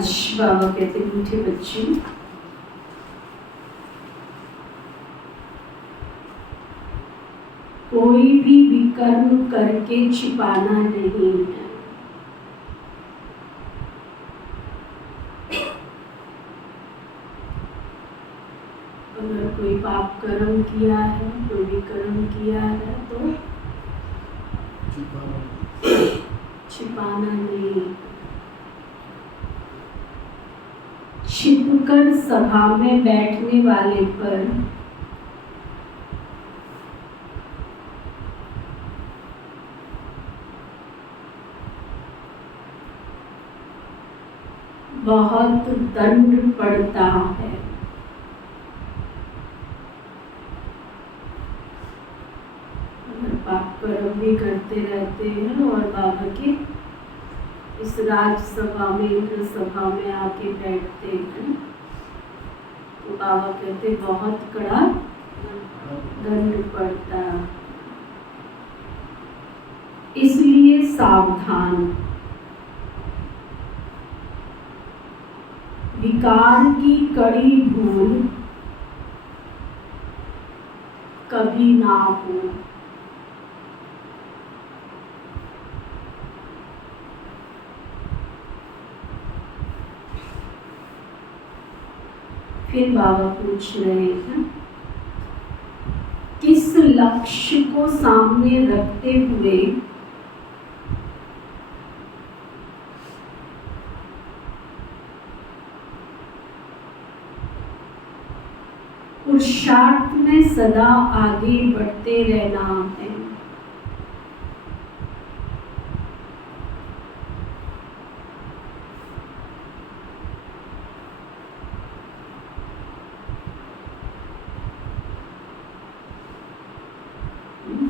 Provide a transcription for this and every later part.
आज बाबा कहते मीठे बच्चे, कोई भी विकर्म करके छिपाना नहीं है। अगर कोई पाप कर्म किया है, कोई विकर्म किया है तो छिपाना नहीं। छिपकर सभा में बैठने वाले पर बहुत दंड पड़ता है। अगर पाप कर्म भी करते रहते हैं और बाबा के इस राजसभा में, इंद्र सभा में आके बैठते हैं तो बाबा कहते बहुत कड़ा दंड पड़ता है। इसलिए सावधान। विकार की कड़ी भूल कभी ना हो। फिर बाबा पूछ रहे हैं, किस लक्ष्य को सामने रखते हुए पुरुषार्थ में सदा आगे बढ़ते रहना है।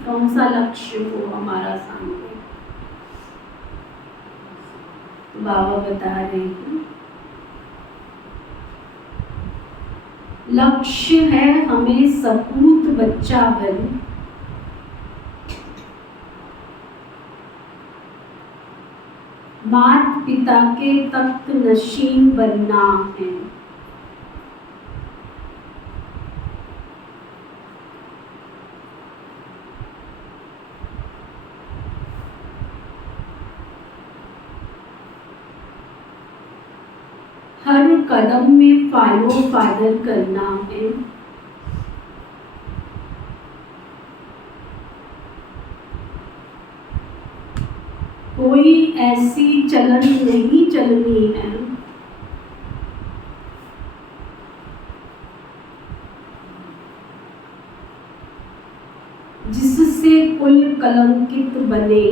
कौन सा लक्ष्य हो हमारा सामने? तो बाबा बता रहे हैं, लक्ष्य है हमें सपूत बच्चा बन माता पिता के तख्त नशीन बनना है। हर कदम में फॉलो फादर करना है। कोई ऐसी चलन नहीं चलनी है जिससे कुल कलंकित बने।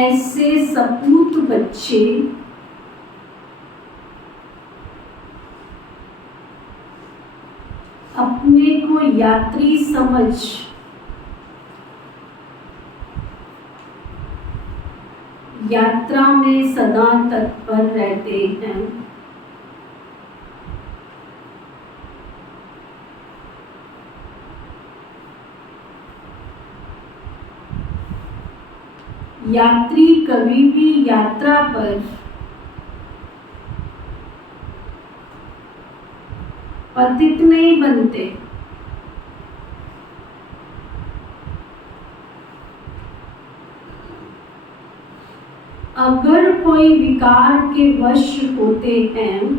ऐसे सपूत बच्चे अपने को यात्री समझ यात्रा में सदा तत्पर रहते हैं। यात्री कभी भी यात्रा पर पतित नहीं बनते। अगर कोई विकार के वश होते हैं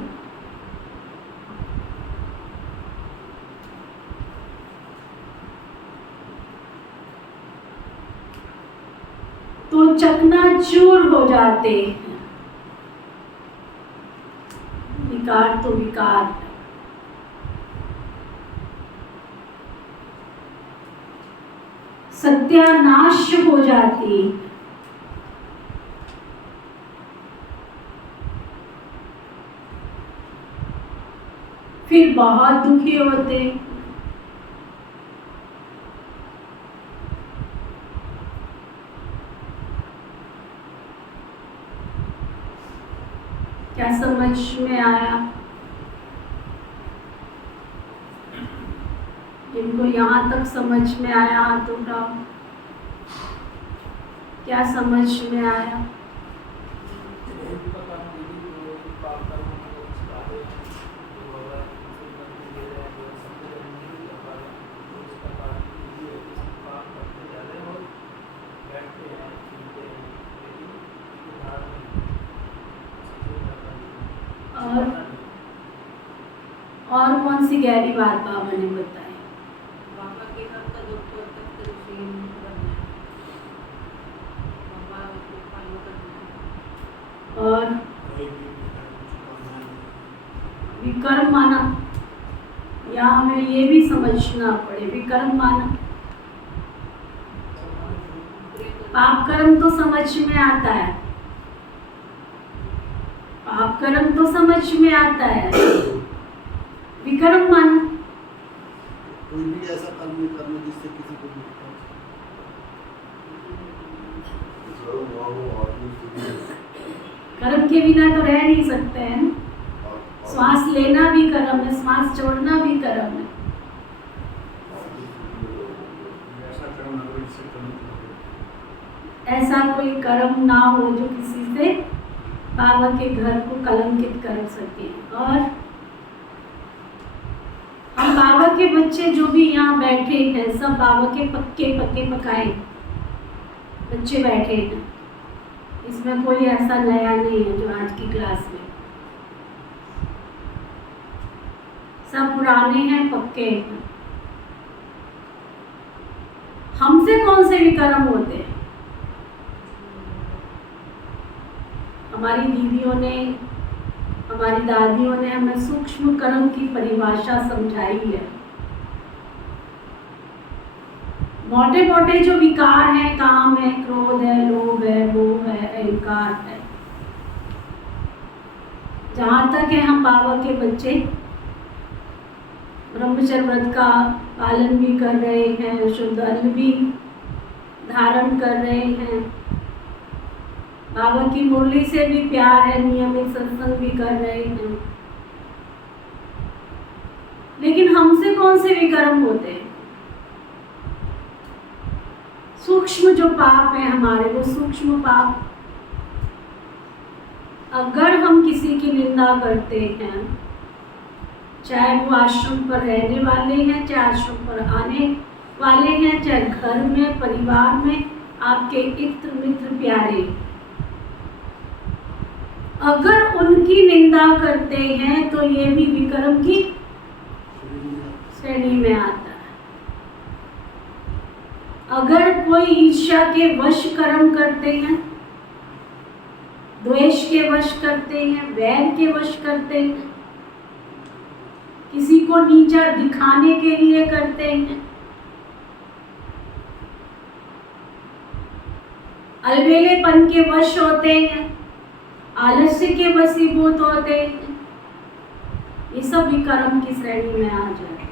तो चकनाचूर हो जाते हैं। विकार तो विकार है। सत्यानाश हो जाती है। फिर बहुत दुखी होते। क्या समझ में आया? जिनको यहाँ तक समझ में आया हाथ उठाओ। क्या समझ में आया? और कौन सी गहरी बात बाबा ने बताई? बाबा के घर का जो तक सीन करना है, बाबा को फॉलो करना है। और विकर्म माना, या हमें ये भी समझना पड़े विकर्म माना। पाप कर्म तो समझ में आता है, पाप कर्म तो समझ में आता है। विकर्म माना कोई भी ऐसा कर्म नहीं करना जिससे किसी को कर्म के बिना तो रह नहीं सकते हैं ना। श्वास लेना भी कर्म है, श्वास छोड़ना भी कर्म है। ऐसा कोई कर्म ना हो जो किसी से बाबा के घर को कलंकित कर सके। और हम बाबा के बच्चे जो भी यहाँ बैठे हैं, सब बाबा के पक्के पक्के पकाए बच्चे बैठे हैं। इसमें कोई ऐसा नया नहीं है जो आज की क्लास में, सब पुराने हैं, पक्के हैं। हमसे कौन से विकर्म होते हैं? हमारी दीदियों ने, हमारी दादियों ने हमें सूक्ष्म कर्म की परिभाषा समझाई है। मोटे मोटे जो विकार हैं, काम है, क्रोध है, लोभ है, मोह है, अहंकार है, जहाँ तक है हम बाबा के बच्चे ब्रह्मचर्य व्रत का पालन भी कर रहे हैं, शुद्ध अन्न भी धारण कर रहे हैं, बाबा की मुरली से भी प्यार है, नियमित सत्संग भी कर रहे हैं। लेकिन हमसे कौन से विकर्म होते हैं? सूक्ष्म जो पाप है हमारे, वो सूक्ष्म पाप। अगर हम किसी की निंदा करते हैं, चाहे वो आश्रम पर रहने वाले हैं, चाहे आश्रम पर आने वाले हैं, चाहे घर में, परिवार में, आपके इत्र मित्र प्यारे, अगर उनकी निंदा करते हैं तो ये भी विकर्म की श्रेणी में आता है। अगर कोई ईर्ष्या के वश कर्म करते हैं, द्वेष के वश करते हैं, वैर के वश करते हैं, किसी को नीचा दिखाने के लिए करते हैं, अलबेलेपन के वश होते हैं, आलस्य के वशीभूत होते हैं, ये सब विकर्म की श्रेणी में आ जाते हैं।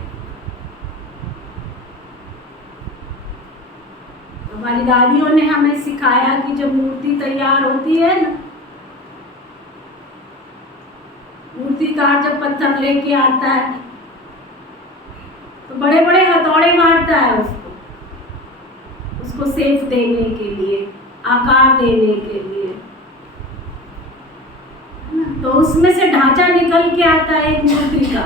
हमारी दादियों ने हमें सिखाया कि जब मूर्ति तैयार होती है ना, मूर्तिकार जब पत्थर लेके आता है तो बड़े बड़े हथौड़े मारता है उसको शेप देने के लिए, आकार देने के लिए। तो उसमें से ढांचा निकल के आता है एक मूर्ति का,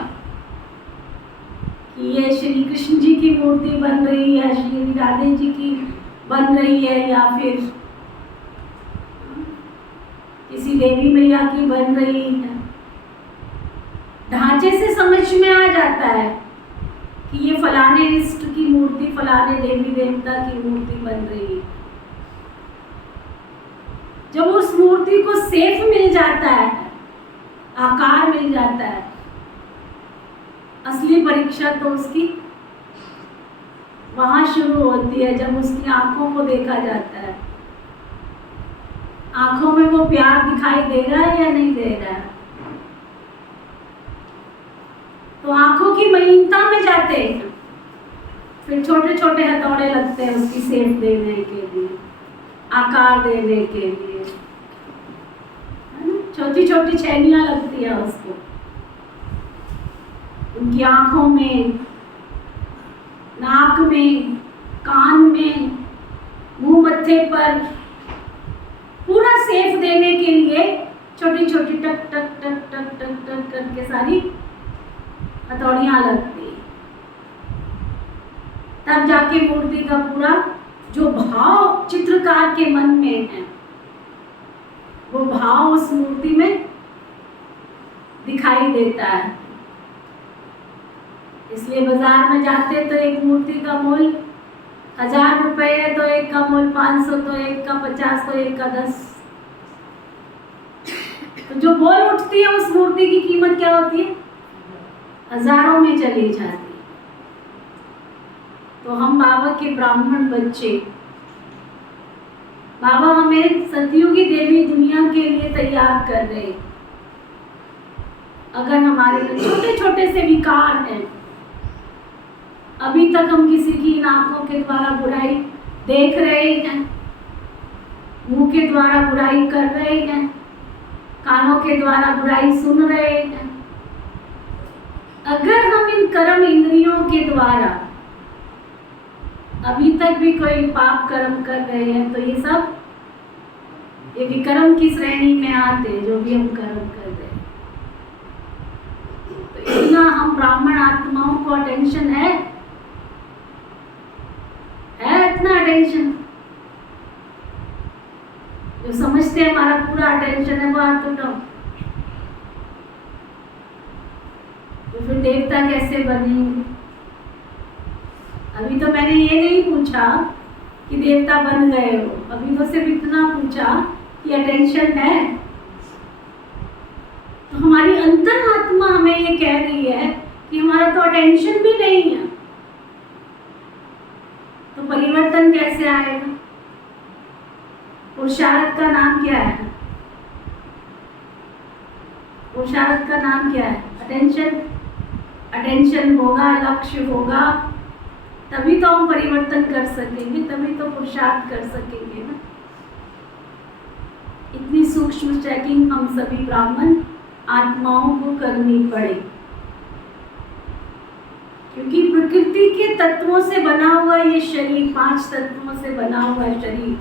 कि ये श्री कृष्ण जी की मूर्ति बन रही है, श्री राधे जी की बन रही है, या फिर किसी देवी मैया की बन रही है। ढांचे से समझ में आ जाता है कि ये फलाने इष्ट की मूर्ति, फलाने देवी देवता की मूर्ति बन रही है। जब उस मूर्ति को शेप मिल जाता है, आकार मिल जाता है, असली परीक्षा तो उसकी वहां शुरू होती है, जब उसकी आंखों को देखा जाता है। आंखों में वो प्यार दिखाई दे रहा है या नहीं दे रहा है? तो आंखों की मलिनता में जाते हैं, फिर छोटे छोटे हथौड़े लगते हैं उसकी शेप देने के लिए, आकार देने के लिए, छोटी छोटी छैनियां लगती है उसको, उनकी आंखों में में, कान में, मुंह मत्थे पर पूरा सेफ देने के लिए छोटी छोटी टक टक टक टक टक टक करके सारी हथौड़ियां लगती, तब जाके मूर्ति का पूरा जो भाव चित्रकार के मन में है वो भाव उस मूर्ति में दिखाई देता है। इसलिए बाजार में जाते तो एक मूर्ति का मूल्य 1000 रुपए है, तो एक का मूल्य 500, तो एक का 50, तो एक का 10। तो जो बोल उठती है उस मूर्ति की कीमत क्या होती है? हजारों में चली जाती है। तो हम बाबा के ब्राह्मण बच्चे, बाबा हमें सतयुगी देवी दुनिया के लिए तैयार कर रहे। अगर हमारे में छोटे छोटे से विकार हैं, अभी तक हम किसी की आंखों के द्वारा बुराई देख रहे हैं, मुंह के द्वारा बुराई कर रहे हैं, कानों के द्वारा बुराई सुन रहे हैं, अगर हम इन कर्म इंद्रियों के द्वारा अभी तक भी कोई पाप कर्म कर रहे हैं, तो ये सब ये विकर्म की श्रेणी में आते, जो भी हम कर्म कर रहे हैं। तो इतना हम ब्राह्मण आत्माओं को अटेंशन है इतना अटेंशन, जो समझते हैं हमारा पूरा अटेंशन है वो हाथ उठाओ। तो फिर देवता कैसे बनेंगे? अभी तो मैंने ये नहीं पूछा कि देवता बन गए हो, अभी तो सिर्फ इतना पूछा कि अटेंशन है। तो हमारी अंतरात्मा हमें ये कह रही है कि हमारा तो अटेंशन भी नहीं है, तो परिवर्तन कैसे आएगा? पुरुषार्थ का नाम क्या है? पुरुषार्थ का नाम क्या है? अटेंशन। अटेंशन होगा, लक्ष्य होगा, तभी तो हम परिवर्तन कर सकेंगे, तभी तो पुरुषार्थ कर सकेंगे ना। इतनी सूक्ष्म चेकिंग हम सभी ब्राह्मण आत्माओं को करनी पड़े, क्योंकि प्रकृति के तत्वों से बना हुआ ये शरीर, 5 तत्वों से बना हुआ शरीर,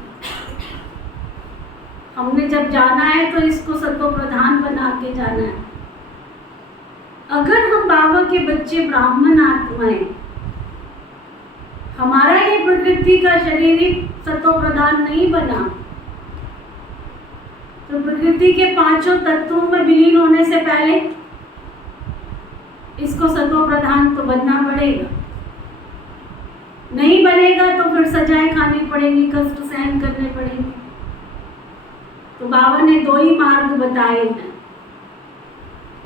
हमने जब जाना है तो इसको सत्व प्रधान बना के जाना है। अगर हम बाबा के बच्चे ब्राह्मण आत्माएं, हमारा ये प्रकृति का शरीर ही सत्व प्रधान नहीं बना, तो प्रकृति के 5 तत्वों में विलीन होने से पहले इसको सत्व प्रधान तो बनना पड़ेगा। नहीं बनेगा तो फिर सजाएं खानी पड़ेंगी, कष्ट सहन करने पड़ेंगे। तो बाबा ने 2 ही मार्ग बताए हैं,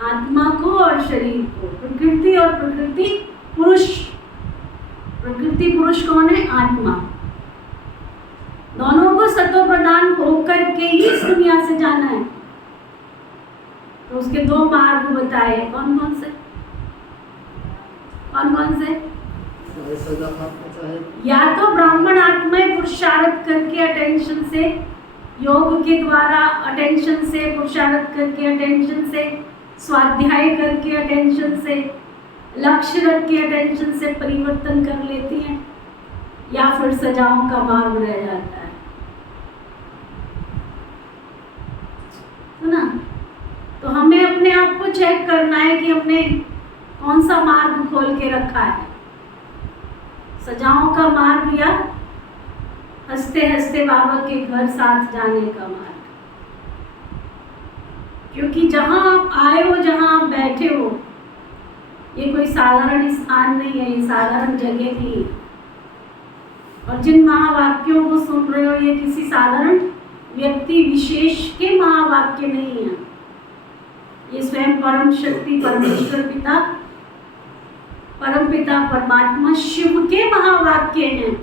आत्मा को और शरीर को, प्रकृति और प्रकृति पुरुष। प्रकृति पुरुष कौन है? आत्मा। दोनों को सत्व प्रदान होकर के ही इस दुनिया से जाना है। तो उसके 2 मार्ग बताए, कौन कौन से? कौन कौन से? या तो ब्राह्मण आत्माएं पुरुषार्थ करके अटेंशन से, योग के द्वारा अटेंशन से, पुरुषार्थ करके अटेंशन से, स्वाध्याय करके अटेंशन से, लक्ष्य रख के अटेंशन से परिवर्तन कर लेती हैं, या फिर सजाओं का मार्ग रह जाता है। सुना? तो हमें अपने आप को चेक करना है कि हमने कौन सा मार्ग खोल के रखा है, सजाओं का मार्ग या हंसते हंसते बाबा के घर साथ जाने का मार्ग। क्योंकि जहाँ आप आए हो, जहाँ आप बैठे हो, ये कोई साधारण स्थान नहीं है, ये साधारण जगह नहीं है। और जिन महावाक्यों को सुन रहे हो, ये किसी साधारण व्यक्ति विशेष के महावाक्य नहीं है, ये स्वयं परम शक्ति परमेश्वर पिता, परम पिता परमात्मा शिव के महावाक्य हैं।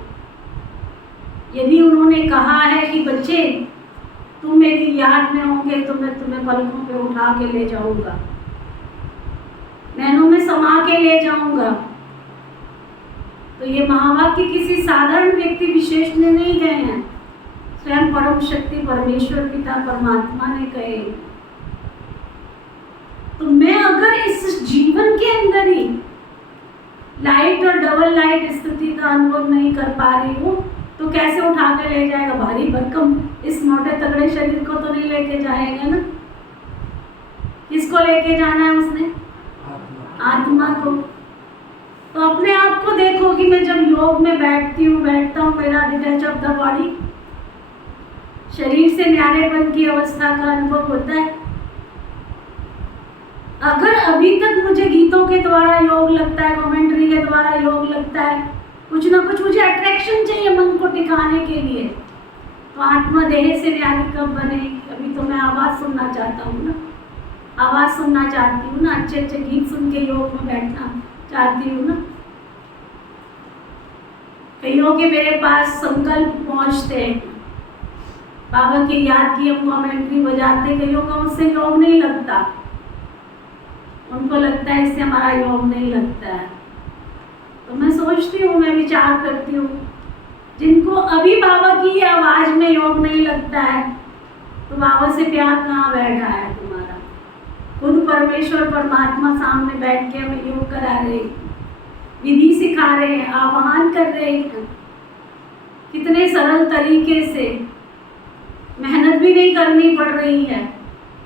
यदि उन्होंने कहा है कि बच्चे तुम मेरी याद में होंगे तो मैं तुम्हें पलकों पे उठा के ले जाऊंगा, नैनों में समा के ले जाऊंगा, तो ये महावाक्य किसी साधारण व्यक्ति विशेष ने नहीं कहे हैं, स्वयं परम शक्ति परमेश्वर पिता परमात्मा ने कहे। तो मैं अगर इस जीवन के अंदर ही लाइट और डबल लाइट स्थिति का अनुभव नहीं कर पा रही हूँ तो कैसे उठा के ले जाएगा? भारी भरकम इस मोटे तगड़े शरीर को तो नहीं लेके जाएगा ना। किसको लेके जाना है उसने? आत्मा को। तो अपने आप को देखो कि मैं जब योग में बैठता हूँ मेरा डिटैच ऑफ द बॉडी, शरीर से न्यारेपन की अवस्था का अनुभव होता है। अगर अभी तक मुझे गीतों के द्वारा योग लगता है, कमेंट्री के द्वारा योग लगता है, कुछ ना कुछ मुझे अट्रैक्शन चाहिए मन को टिकाने के लिए, तो आत्मा देह से न्यारी कब बनेगी? अभी तो मैं आवाज़ सुनना चाहता हूँ ना, आवाज़ सुनना चाहती हूँ ना, अच्छे अच्छे गीत सुन के योग में बैठना चाहती हूँ ना। कईयों के मेरे पास संकल्प पहुँचते हैं, बाबा की याद की हम कमेंट्री बजाते, कईयों का उससे योग नहीं लगता, उनको लगता है इससे हमारा योग नहीं लगता है। तो मैं सोचती हूँ, मैं विचार करती हूँ, जिनको अभी बाबा की आवाज़ में योग नहीं लगता है तो बाबा से प्यार कहाँ बैठा है तुम्हारा? खुद परमेश्वर परमात्मा सामने बैठ के हमें योग करा रहे, विधि सिखा रहे हैं, आह्वान कर रहे हैं, कितने सरल तरीके से, मेहनत भी नहीं करनी पड़ रही है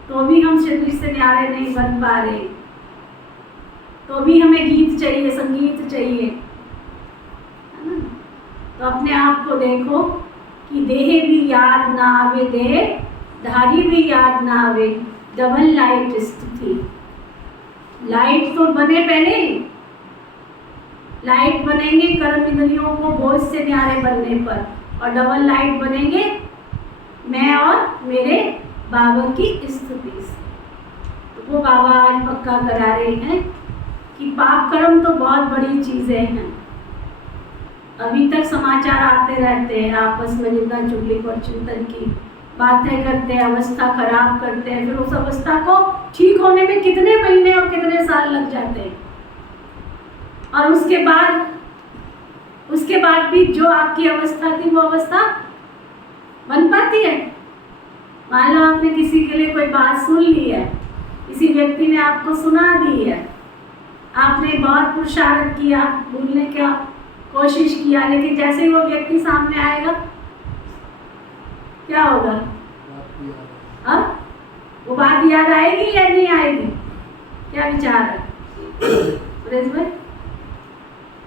तो भी हम शरीर से न्यारे नहीं बन पा रहे, तो भी हमें गीत चाहिए, संगीत चाहिए, है ना? तो अपने आप को देखो कि देह भी याद ना आवे, देह धारी भी याद ना आवे, डबल लाइट स्थिति। लाइट तो बने पहले, लाइट बनेंगे कर्म इंद्रियों को बोझ से न्यारे बनने पर, और डबल लाइट बनेंगे मैं और मेरे बाबा की स्थिति से। तो वो बाबा आज पक्का करा रहे हैं कि पाप कर्म तो बहुत बड़ी चीज़ें हैं। अभी तक समाचार आते रहते हैं, आपस में निंदा चुगली और चिंतन की बातें करते हैं, अवस्था खराब करते हैं, फिर उस अवस्था को ठीक होने में कितने महीने और कितने साल लग जाते हैं, और उसके बाद भी जो आपकी अवस्था थी वो अवस्था बन पाती है? मान लो आपने किसी के लिए कोई बात सुन ली है, किसी व्यक्ति ने आपको सुना दी है, आपने बहुत पुरुषार्थ किया, भूलने का कोशिश किया, लेकिन जैसे ही वो व्यक्ति सामने आएगा क्या होगा? अब वो बात याद आएगी या नहीं आएगी? क्या विचार है सुरेश भाई?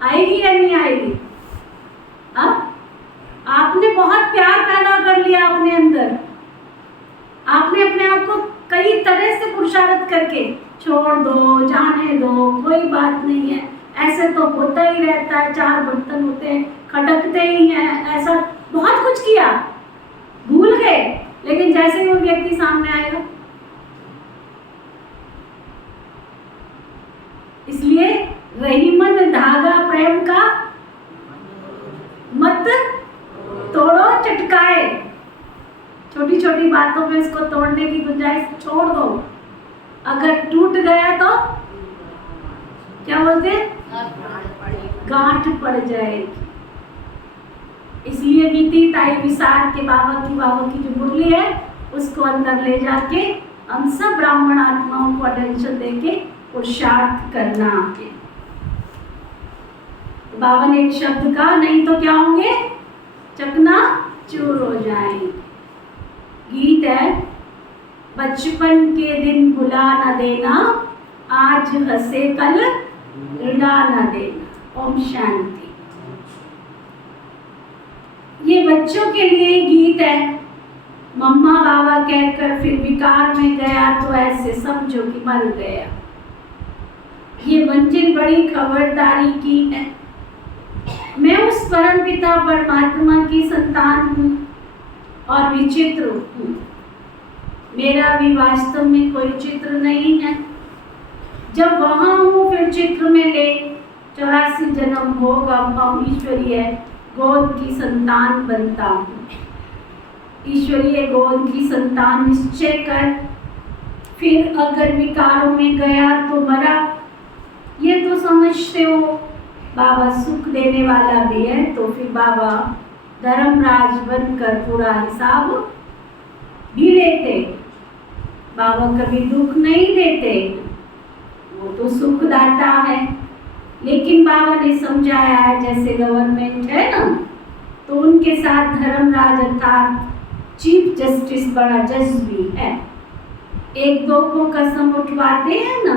आएगी या नहीं आएगी? अब आपने बहुत प्यार पैदा कर लिया अपने अंदर, आपने अपने आप को कई तरह से पुरुषार्थ करके छोड़ दो, जाने दो, कोई बात नहीं है, ऐसे तो होता ही रहता है, चार बर्तन होते हैं, खटकते ही हैं, ऐसा बहुत कुछ किया, भूल गए, लेकिन जैसे ही वो व्यक्ति सामने आएगा, इसलिए रहीमन धागा प्रेम का मत तोड़ो चटकाए। छोटी छोटी बातों पे इसको तोड़ने की गुंजाइश छोड़ दो, अगर टूट गया तो क्या बोलते हैं? गांठ पड़ जाएगी। इसलिए बीती ताई विसार के बाबा की जो मुरली है उसको अंदर ले जाके हम सब ब्राह्मण आत्माओं को अटेंशन देके पुरुषार्थ करना है। बाबा ने एक शब्द कहा, नहीं तो क्या होंगे? चकना चूर हो जाएंगे। गीत है, बचपन के दिन भुला न देना, आज हंसे कल रुला न देना। ओम शांति। ये बच्चों के लिए गीत है। मम्मा बाबा कहकर फिर विकार में गया तो ऐसे समझो कि मर गया। ये मंजिल बड़ी खबरदारी की है। मैं उस परम पिता परमात्मा की संतान हूँ और विचित्र हूँ। मेरा भी वास्तव में कोई चित्र नहीं है। जब वहाँ हूँ फिर चित्र में ले 84 जन्म होगा, ईश्वरीय गोद की संतान बनता हूँ। ईश्वरीय गोद की संतान निश्चय कर, फिर अगर विकारों में गया तो मरा। ये तो समझते हो बाबा सुख देने वाला भी है, तो फिर बाबा धर्मराज बनकर पूरा हिसाब भी लेते। बाबा कभी दुख नहीं देते, वो तो सुखदाता है। लेकिन बाबा ने समझाया है, जैसे गवर्नमेंट है ना, तो उनके साथ धर्मराज अर्थात चीफ जस्टिस बड़ा जज भी है। एक दो को कसम उठवाते हैं ना,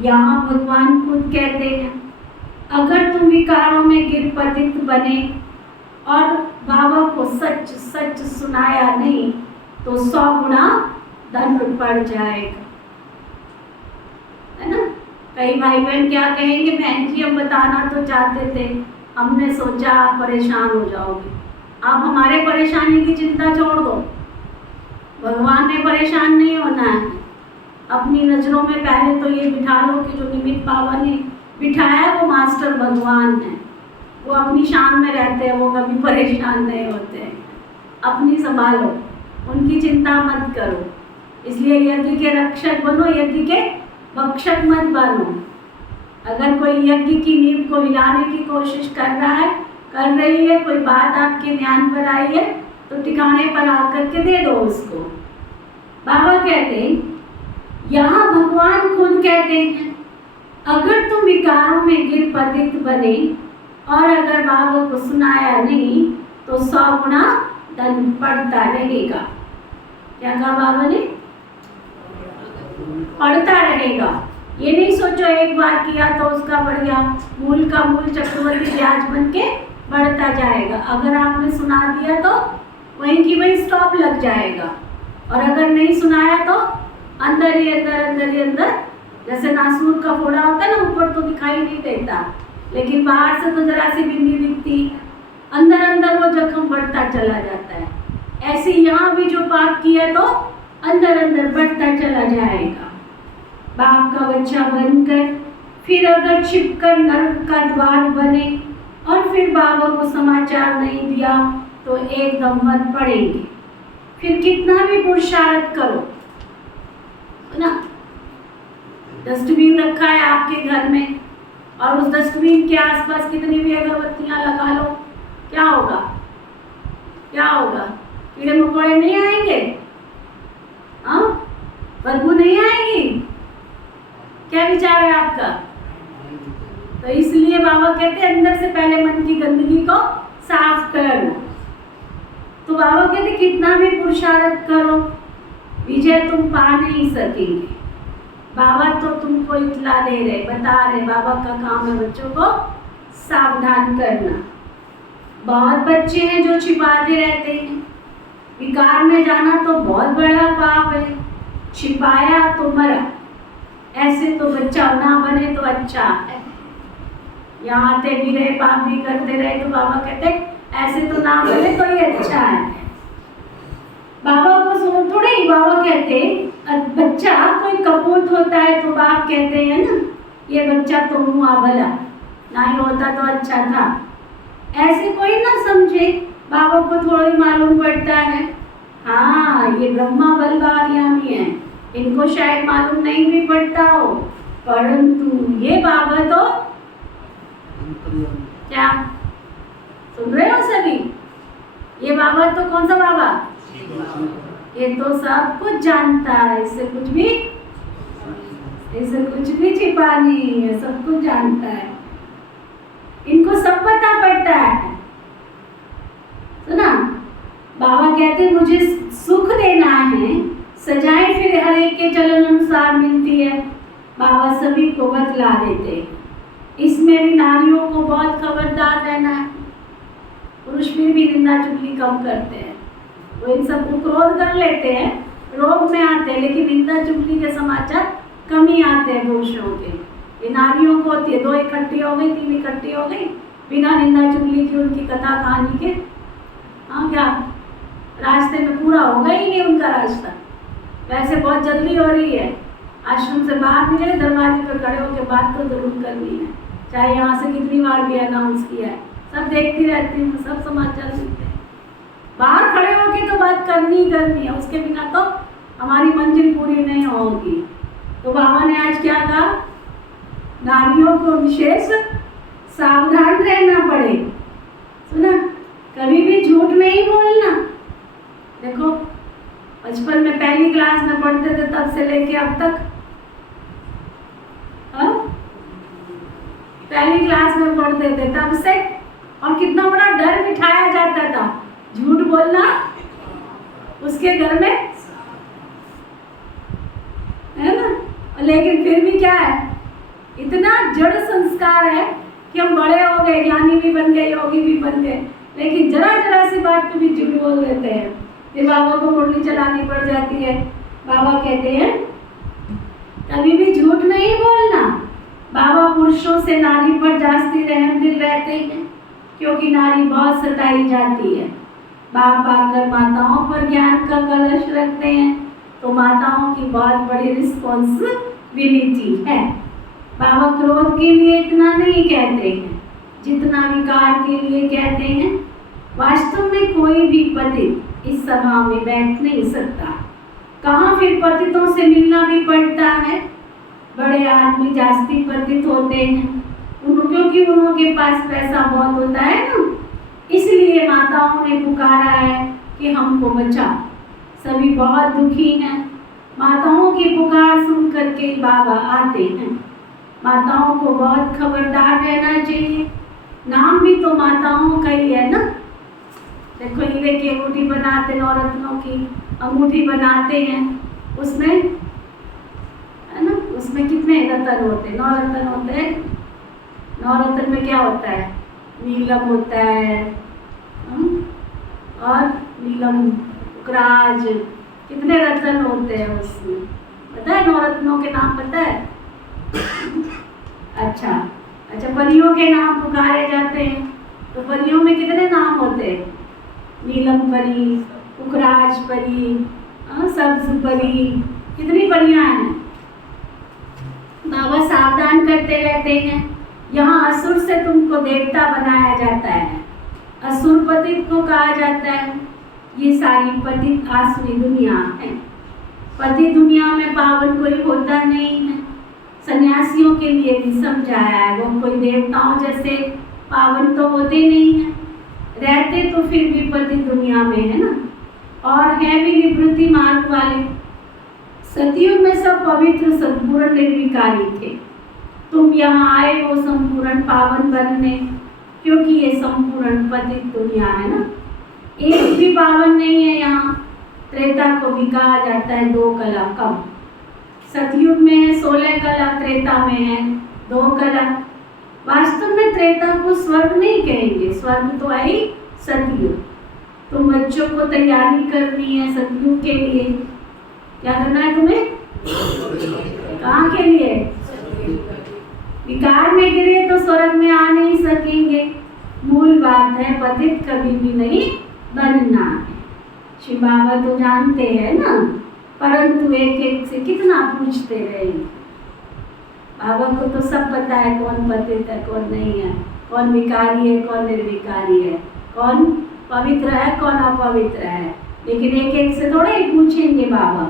यहाँ भगवान खुद कहते हैं अगर तुम विकारों में गिर पतित बने और बाबा को सच सच सुनाया नहीं तो 100 गुना दंड पड़ जाएगा, है ना। कई भाई बहन क्या कहेंगे, बहन जी हम बताना तो चाहते थे, हमने सोचा आप परेशान हो जाओगे। आप हमारे परेशानी की चिंता छोड़ दो, भगवान ने परेशान नहीं होना है। अपनी नज़रों में पहले तो ये बिठा लो कि जो निमित्त बाबा ने बिठाया वो मास्टर भगवान है, वो अपनी शान में रहते हैं, वो कभी परेशान नहीं होते हैं। अपनी संभालो, उनकी चिंता मत करो। इसलिए यज्ञ के रक्षक बनो, यज्ञ के भक्षक मत बनो। अगर कोई यज्ञ की नींव को हिलाने की कोशिश कर रहा है, कर रही है, कोई बात आपके ध्यान पर आई है तो ठिकाने पर आकर के दे दो उसको। बाबा कहते हैं, यहाँ भगवान खुद कहते हैं अगर तुम विकारों में गिर पतित बने और अगर बाबा को सुनाया नहीं तो 100 गुना दंड पड़ता रहेगा। क्या कहा बाबा ने? पड़ता रहेगा। ये नहीं सोचो एक बार किया तो उसका बढ़ गया, मूल का मूल चक्रवर्ती ब्याज बन के बढ़ता जाएगा। अगर आपने सुना दिया तो वहीं की वहीं स्टॉप लग जाएगा, और अगर नहीं सुनाया तो अंदर ही अंदर अंदर ही अंदर, जैसे नासूर का फोड़ा होता है ना, ऊपर तो दिखाई नहीं देता लेकिन बाहर से तो जरा सी बिंदी दिखती है, अंदर अंदर वो जख्म बढ़ता चला जाता है। ऐसे यहाँ भी जो पाप किया तो अंदर अंदर बढ़ता चला जाएगा। बाप का बच्चा बनकर फिर अगर छिपकर नर्क का द्वार बने और फिर बाबा को समाचार नहीं दिया तो एकदम मत पड़ेंगे। फिर कितना भी पुरुषार्थ करो, है ना। डस्टबिन रखा है आपके घर में और उस डस्टबिन के आसपास कितनी भी अगरबत्तियां लगा लो, क्या होगा? क्या होगा? कीड़े मकोड़े नहीं आएंगे? हाँ, बदबू नहीं आएगी? क्या विचार है आपका? तो इसलिए बाबा कहते हैं अंदर से पहले मन की गंदगी को साफ करना। तो बाबा कहते कितना भी पुरुषार्थ करो, विजय तुम पा नहीं सकेंगे। बाबा तो तुमको इतला दे रहे, बता रहे, बाबा का काम है बच्चों को सावधान करना। बहुत बच्चे हैं जो छिपाते रहते हैं। विकार में जाना तो बहुत बड़ा पाप है, छिपाया तो मरा। ऐसे तो बच्चा ना बने तो अच्छा है। यहाँ आते भी रहे, पाप भी करते रहे, तो बाबा कहते ऐसे तो ना बने तो ये अच्छा है। बाबा को सुन थोड़े ही, बाबा कहते बच्चा कोई कपूत होता है तो बाप कहते हैं ना, ये बच्चा तो हुआ भला, ना ही होता तो अच्छा था। ऐसे कोई ना समझे, बाबा को थोड़ा ही मालूम पड़ता है। हाँ, ये ब्रह्मा बलवारियामी है, इनको शायद मालूम नहीं भी पड़ता हो, परंतु ये बाबा तो क्या सुन रहे हो सभी? ये बाबा तो कौन सा बाबा? ये तो सब कुछ जानता है, इससे कुछ भी छिपा नहीं है, सब कुछ जानता है, इनको सब पता पड़ता है। सुना, बाबा कहते मुझे सुख देना है, सजाएं फिर हर एक के चलन अनुसार मिलती है। बाबा सभी को बतला देते हैं। इसमें भी नारियों को बहुत खबरदार रहना है। पुरुष फिर भी निंदा चुगली कम करते हैं, वो इन सब को क्रोध कर लेते हैं, रोग में आते हैं, लेकिन निंदा चुगली के समाचार कम ही आते हैं पुरुषों के। ये नारियों को होती है, 2 इकट्ठी हो गई, 3 इकट्ठी हो गई, बिना निंदा चुगली की उनकी कथा कहानी के, हाँ क्या रास्ते में पूरा होगा ही नहीं उनका रास्ता। वैसे बहुत जल्दी हो रही है, आश्रम से बाहर निकले, दरवाजे पर खड़े होकर बात तो जरूर करनी है, चाहे यहाँ से कितनी बार भी अनाउंस किया है, सब देखती रहती हूँ, सब समाचार सुनते हैं। बाहर खड़े होकर तो बात करनी ही करनी है, उसके बिना तो हमारी मंजिल पूरी नहीं होगी। तो बाबा ने आज क्या कहा? नारियों को विशेष सावधान रहना पड़े। सुना, कभी भी झूठ नहीं बोलना। देखो, बचपन में पहली क्लास में पढ़ते थे, तब से लेके अब तक पहली क्लास में पढ़ते थे तब से, और कितना बड़ा डर बिठाया जाता था झूठ बोलना उसके घर में, है ना। लेकिन फिर भी क्या है, इतना जड़ संस्कार है कि हम बड़े हो गए, ज्ञानी भी बन गए, योगी भी बन गए, लेकिन जरा जरा सी बात पे भी झूठ बोल देते हैं। फिर बाबा को मुरली चलानी पड़ जाती है। बाबा कहते हैं कभी भी झूठ नहीं बोलना। बाबा पुरुषों से नारी पर जास्ती रहम दिल रहते हैं, क्योंकि नारी बहुत सताई जाती है। बाप आकर माताओं पर ज्ञान का कलश रखते हैं, तो माताओं की बहुत बड़ी रिस्पॉन्सिबिलिटी है। बाबा क्रोध के लिए इतना नहीं कहते हैं जितना विकार के लिए कहते हैं। वास्तव में कोई भी पतित इस सभा में बैठ नहीं सकता। कहाँ फिर पतितों से मिलना भी पड़ता है। बड़े आदमी जास्ती पतित होते हैं क्योंकि उनके पास पैसा बहुत होता है ना, इसलिए माताओं ने पुकारा है कि हमको बचा। सभी बहुत दुखी हैं। माताओं की पुकार सुन करके बाबा आते हैं। माताओं को बहुत खबरदार रहना चाहिए। नाम भी तो माताओं का ही है ना। देखो हीरे की अंगूठी बनाते, नवरत्नों की अंगूठी बनाते हैं, उसमें है ना, उसमें कितने रतन होते हैं? 9 रतन होते हैं। 9 रतन में क्या होता है? नीलम होता है और नीलम, पुखराज, कितने रतन होते हैं उसमें, पता है? 9 रत्नों के नाम पता है? अच्छा, परियों के नाम पुकारे जाते हैं, तो परियों में कितने नाम होते हैं? नीलम परी, पुखराज परी, सब्ज परी, कितनी परियां हैं। बाबा सावधान करते रहते हैं, यहाँ असुर से तुमको देवता बनाया जाता है। असुर पतित को कहा जाता है। ये सारी पतित आसुरी दुनिया है। पति दुनिया में पावन कोई होता नहीं है। सन्यासियों के लिए भी समझाया है, वो कोई देवताओं जैसे पावन तो होते नहीं हैं, रहते तो फिर भी पति दुनिया में है ना, और है भी निवृत्ति मार्ग वाले। सतयुग में सब पवित्र संपूर्ण निर्विकारी थे। तुम यहाँ आए हो संपूर्ण पावन बनने, क्योंकि ये संपूर्ण पतित दुनिया है ना। एक भी पावन नहीं है यहाँ। त्रेता को भी कहा जाता है 2 कला कम। सतयुग में है 16 कला, त्रेता में है 2 कला। वास्तव में त्रेता को स्वर्ग नहीं कहेंगे, स्वर्ग तो है सतयुग। तुम बच्चों को तैयारी करनी है सतयुग के लिए। क्या करना है तुम्हें? कहाँ के लिए? विकार में गिरे तो स्वर्ग में आ नहीं सकेंगे। मूल बात है पतित कभी भी नहीं बनना है। शिव बाबा तो जानते हैं ना, परंतु एक एक से कितना पूछते रहेंगे। बाबा को तो सब पता है कौन पतित है कौन नहीं है, कौन विकारी है कौन निर्विकारी है, कौन पवित्र है कौन अपवित्र है, लेकिन एक एक से थोड़े ही पूछेंगे बाबा।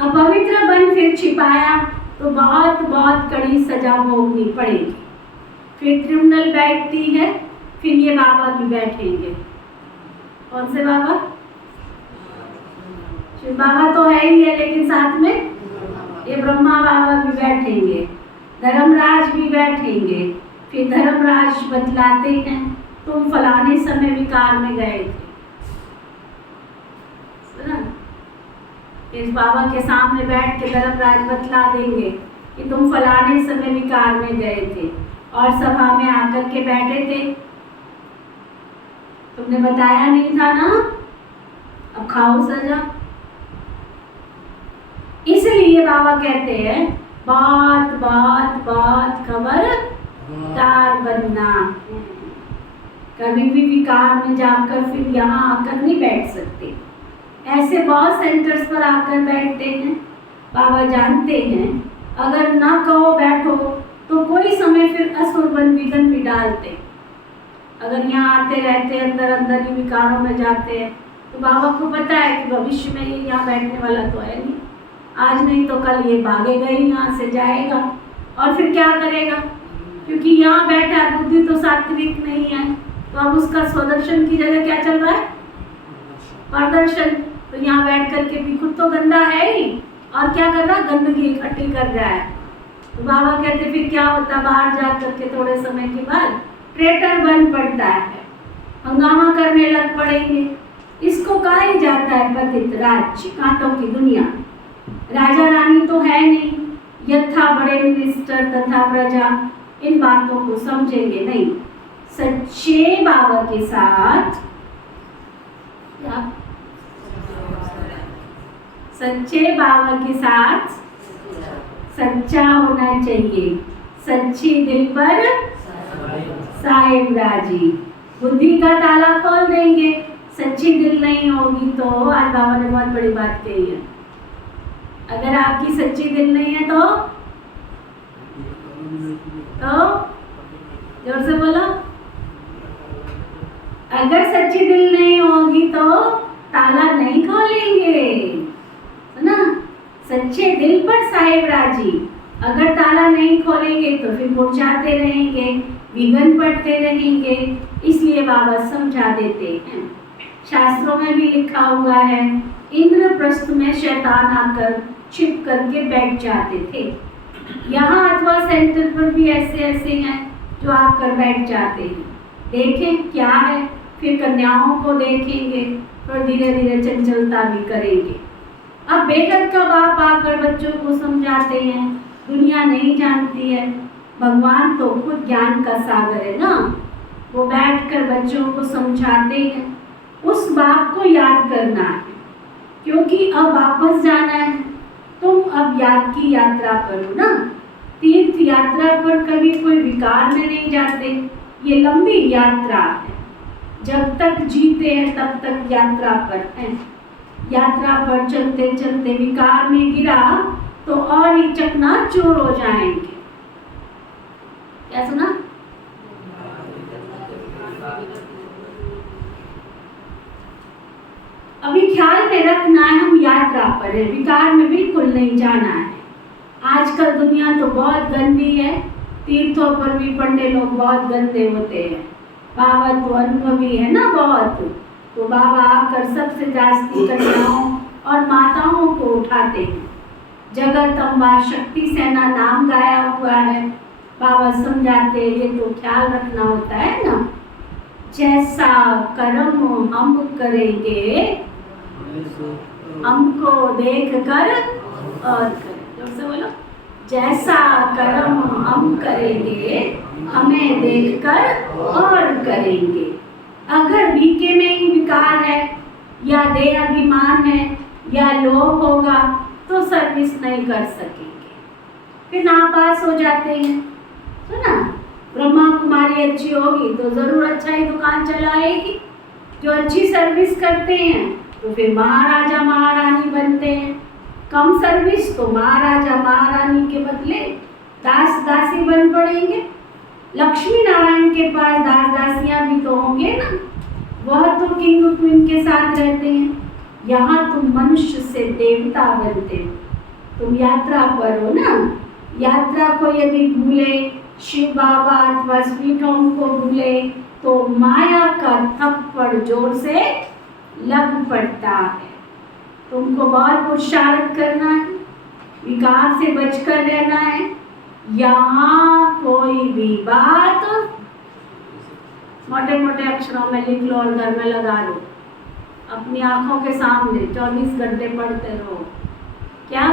अपवित्र बन फिर छिपाया तो बहुत बहुत कड़ी सजा भोगनी पड़ेगी। फिर ट्रिब्यूनल बैठती है, फिर ये बाबा भी बैठेंगे। कौन से बाबा? शिव बाबा तो है ही है, लेकिन साथ में ये ब्रह्मा बाबा भी बैठेंगे, धर्मराज भी बैठेंगे। फिर धर्मराज बतलाते हैं तुम फलाने समय विकार में गए थे। सुना? इस बाबा के सामने बैठ के धर्मराज बतला देंगे कि तुम फलाने समय विकार में गए थे और सभा में आकर के बैठे थे, तुमने बताया नहीं था ना, अब खाओ सजा। इसलिए बाबा कहते हैं बहुत बहुत बहुत खबरदार बनना। कभी भी विकार में जाकर फिर यहाँ आकर नहीं बैठ सकते। ऐसे बहुत सेंटर्स पर आकर बैठते हैं। बाबा जानते हैं अगर ना कहो बैठो तो कोई समय फिर असुर बन विघन भी डालते। अगर यहाँ आते रहते अंदर अंदर ही विकारों में जाते हैं तो बाबा को पता है कि भविष्य में ये यहाँ बैठने वाला तो है नहीं, आज नहीं तो कल ये भागेगा ही, यहाँ से जाएगा और फिर क्या करेगा, क्योंकि यहाँ बैठा बुद्धि तो सात्विक नहीं है। तो अब उसका स्वदर्शन की जगह क्या चल रहा है? प्रदर्शन। तो यहाँ बैठ करके भी खुद तो गंदा है ही, और क्या कर रहा है? गंदगी इकट्ठी कर रहा है। तो बाबा कहते फिर क्या होता, बाहर जा करके थोड़े समय के बाद ट्रेटर बन पड़ता है, हंगामा करने लग पड़ेंगे। इसको कहा ही जाता है पतित राज्य, कांटों की दुनिया। राजा रानी तो है नहीं, यथा बड़े मिनिस्टर तथा प्रजा इन बातों को समझेंगे नहीं। सच्चे बाबा के साथ सच्चे बाबा के साथ सच्चा होना चाहिए, सच्ची दिल पर साहिब राजी। बुद्धि का ताला खोल देंगे, सच्ची दिल नहीं होगी तो आज बाबा ने बहुत बड़ी बात कही है, अगर आपकी सच्ची दिल नहीं है तो जोर से बोलो, अगर सच्ची दिल नहीं होगी तो ताला नहीं खोलेंगे, है ना। सच्चे दिल पर साहिब राजी, अगर ताला नहीं खोलेंगे तो फिर मुरझाते रहेंगे, विघ्न पड़ते रहेंगे। इसलिए बाबा समझा देते हैं। शास्त्रों में भी लिखा हुआ है, इंद्रप्रस्थ में शैतान आकर छिप करके बैठ जाते थे। यहाँ अथवा सेंटर पर भी ऐसे ऐसे हैं जो आकर बैठ जाते हैं। देखें क्या है, फिर कन्याओं को देखेंगे, फिर धीरे धीरे चंचलता भी करेंगे। अब बेहद का बाप आकर बच्चों को समझाते हैं, दुनिया नहीं जानती है, भगवान तो खुद ज्ञान का सागर है ना। वो बैठकर बच्चों को समझाते हैं। उस बाप को याद करना है, क्योंकि अब वापस जाना है। तुम अब याद की यात्रा करो ना। तीर्थ यात्रा पर कभी कोई विकार में नहीं जाते, ये लंबी यात्रा है। जब तक जीते हैं तब तक यात्रा पर हैं। यात्रा पर चलते चलते विकार में गिरा तो और ही चकनाचूर हो जाएंगे। क्या सुना? अभी ख्याल में रखना है, हम यात्रा पर है, विकार में बिल्कुल नहीं जाना है। आजकल दुनिया तो बहुत गंदी है, तीर्थों पर भी पंडे लोग बहुत गंदे होते हैं। बाबा तो अनुभवी है ना बहुत, तो बाबा आकर सबसे जास्ती कन्याओं और माताओं को उठाते हैं। जगत अम्बा शक्ति सेना नाम गाया हुआ है। बाबा समझाते ये तो ख्याल रखना होता है ना। जैसा कर्म हम करेंगे, हमको देख कर और करें। जोर से बोलो, जैसा कर्म हम करेंगे हमें देखकर और करेंगे। अगर बीके में ही विकार है या देह अभिमान है या लोभ होगा तो सर्विस नहीं कर सकेंगे, फिर नापास हो जाते हैं। सुना, ब्रह्मा कुमारी अच्छी होगी तो जरूर अच्छा ही दुकान चलाएगी। जो अच्छी सर्विस करते हैं तो फिर महाराजा महारानी बनते हैं। कम सर्विस तो महाराजा महारानी के बदले दास दासी बन पड़ेंगे। लक्ष्मी नारायण के पास दास दासियां भी तो होंगे ना, वह तो किंग क्वीन के साथ रहते हैं। यहाँ तुम मनुष्य से देवता बनते हो, तुम यात्रा पर हो ना। यात्रा को यदि भूले, शिव बाबा अथवा स्वीट होम को भूले तो माया का थप्पड़ जोर से लग पड़ता है। तुमको बहुत पुरुषार्थ करना है, विकार से बचकर रहना है। यहाँ कोई भी बात मोटे मोटे अक्षरों में लिख लो और घर में लगा लो, अपनी आंखों के सामने 24 घंटे पढ़ते रहो। क्या?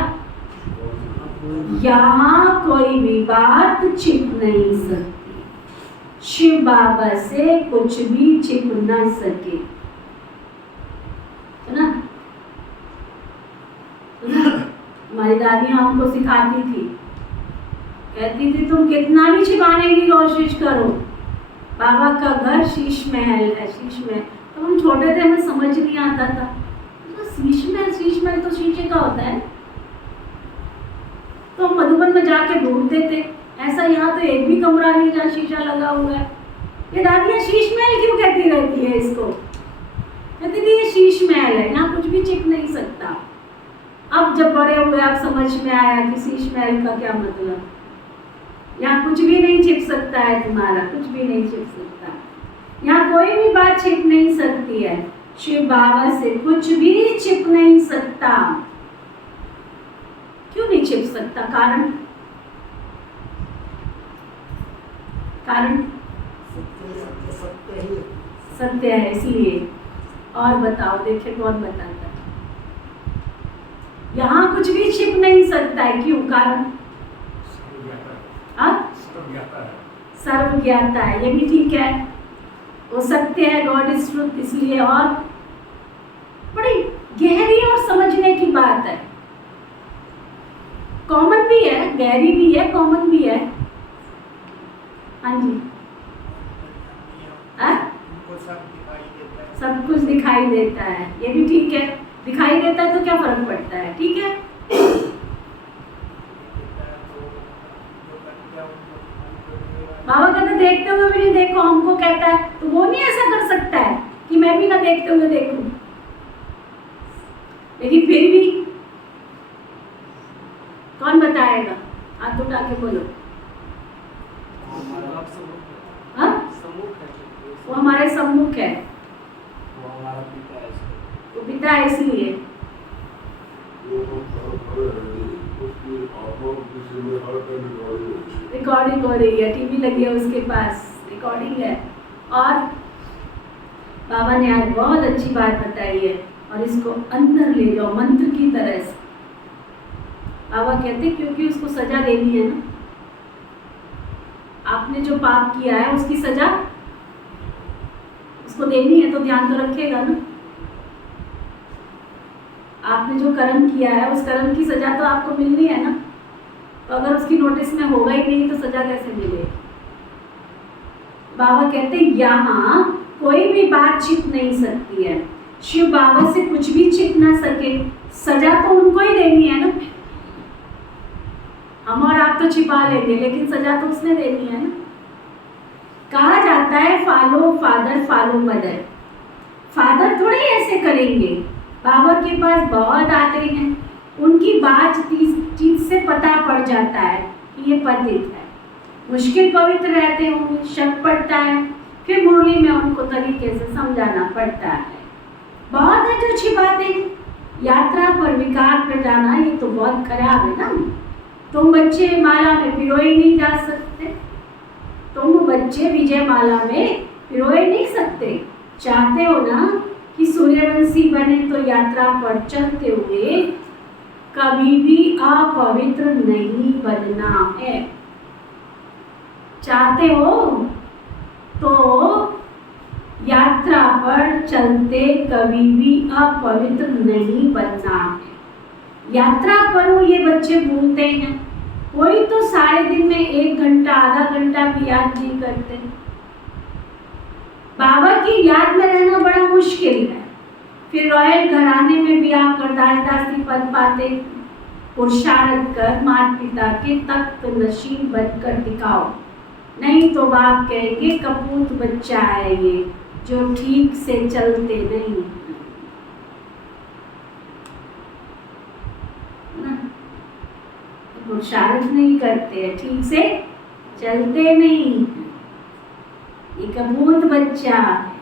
यहाँ कोई भी बात छिप नहीं सकती, शिव बाबा से कुछ भी छिप न सके। है ना? हमारी दादी हमको सिखाती थी, कहती थी तुम कितना भी छिपाने की कोशिश करो, बाबा का घर शीश महल है। शीश महल तो हम छोटे थे, हमें समझ नहीं आता था तो शीश महल तो शीशे का होता है। तो हम मधुबन में जाके ढूंढते थे, ऐसा यहाँ तो एक भी कमरा नहीं जहाँ शीशा लगा हुआ है। ये दादियाँ शीश महल क्यों कहती रहती है इसको? कहती थी ये शीश महल है, यहाँ कुछ भी छिप नहीं सकता। अब जब बड़े हुए अब समझ में आया कि शीश महल का क्या मतलब। यहाँ कुछ भी नहीं छिप सकता है तुम्हारा, कुछ भी नहीं छिप सकता। यहाँ कोई भी बात छिप नहीं सकती है। शिव बाबा से कुछ भी छिप नहीं सकता। क्यों नहीं छिप सकता? कारण कारण सत्य ही है। सत्य है इसलिए। और बताओ, देखिए कौन बताता है। यहाँ कुछ भी छिप नहीं सकता है, क्यों? कारण सर्व ज्ञाता है, ये भी ठीक है, वो सत्य है, गॉड इज ट्रुथ, इसलिए। और बड़ी गहरी और समझने की बात है, कॉमन भी है, गहरी भी है, कॉमन भी है। हाँ जी, सब कुछ दिखाई देता है, ये भी ठीक है। दिखाई देता है तो क्या फर्क पड़ता है, ठीक है। बाबा कहते देखते हुए भी नहीं देखो, हमको कहता है, तो वो नहीं ऐसा कर सकता है कि मैं भी ना देखते हुए देखूं। लेकिन फिर भी कौन बताएगा? हाथ उठा के बोलो। हाँ, वो हमारे सम्मुख है, वो पिता है, इसलिए। रिकॉर्डिंग हो रही है, टीवी लगी है उसके पास, रिकॉर्डिंग है। और बाबा ने आज बहुत अच्छी बात बताई है, और इसको अंदर ले जाओ मंत्र की तरह से। बाबा कहते क्योंकि उसको सजा देनी है ना, आपने जो पाप किया है उसकी सजा उसको देनी है, तो ध्यान तो रखेगा ना। आपने जो कर्म किया है उस कर्म की सजा तो आपको मिलनी है ना, तो अगर उसकी नोटिस में होगा ही नहीं तो सजा कैसे मिलेगी? बाबा कहते यहाँ कोई भी बात छिप नहीं सकती है। शिव बाबा से कुछ भी छिप ना सके, सजा तो उनको ही देनी है ना। हम और आप तो छिपा लेंगे, लेकिन सजा तो उसने देनी है ना। कहा जाता है follow father follow mother. Father थोड़े ऐसे करेंगे, बाबा के पास बहुत आते हैं, उनकी बात चीज से पता पड़ जाता है कि ये पतित है, मुश्किल पवित्र रहते होंगे, शक पड़ता है, फिर मुरली में उनको तरीके से समझाना पड़ता है। बहुत है जो छिपाते हैं। यात्रा पर विकार पर जाना ये तो बहुत खराब है ना। तुम बच्चे माला में पिरोए नहीं जा सकते, तुम बच्चे विजय माला में पिरोए नहीं सकते। चाहते हो ना कि सूर्यवंशी बने, तो यात्रा पर चलते हुए कभी भी अपवित्र नहीं बनना है। चाहते हो तो यात्रा पर चलते कभी भी अपवित्र नहीं बनना है। यात्रा पर वो ये बच्चे भूलते हैं, कोई तो सारे दिन में 1 घंटा आधा घंटा भी याद नहीं करते। बाबा की याद में रहना बड़ा मुश्किल है। फिर रॉयल घराने में भी आकर दास-दासी पद पाते, पुरुषार्थ कर माता पिता के तख्त नशीब बनकर दिखाओ, नहीं तो बाप कहेंगे कपूत बच्चा है ये, जो ठीक से चलते नहीं। पुरुषार्थ नहीं करते हैं, ठीक से चलते नहीं, ये कपूत बच्चा है।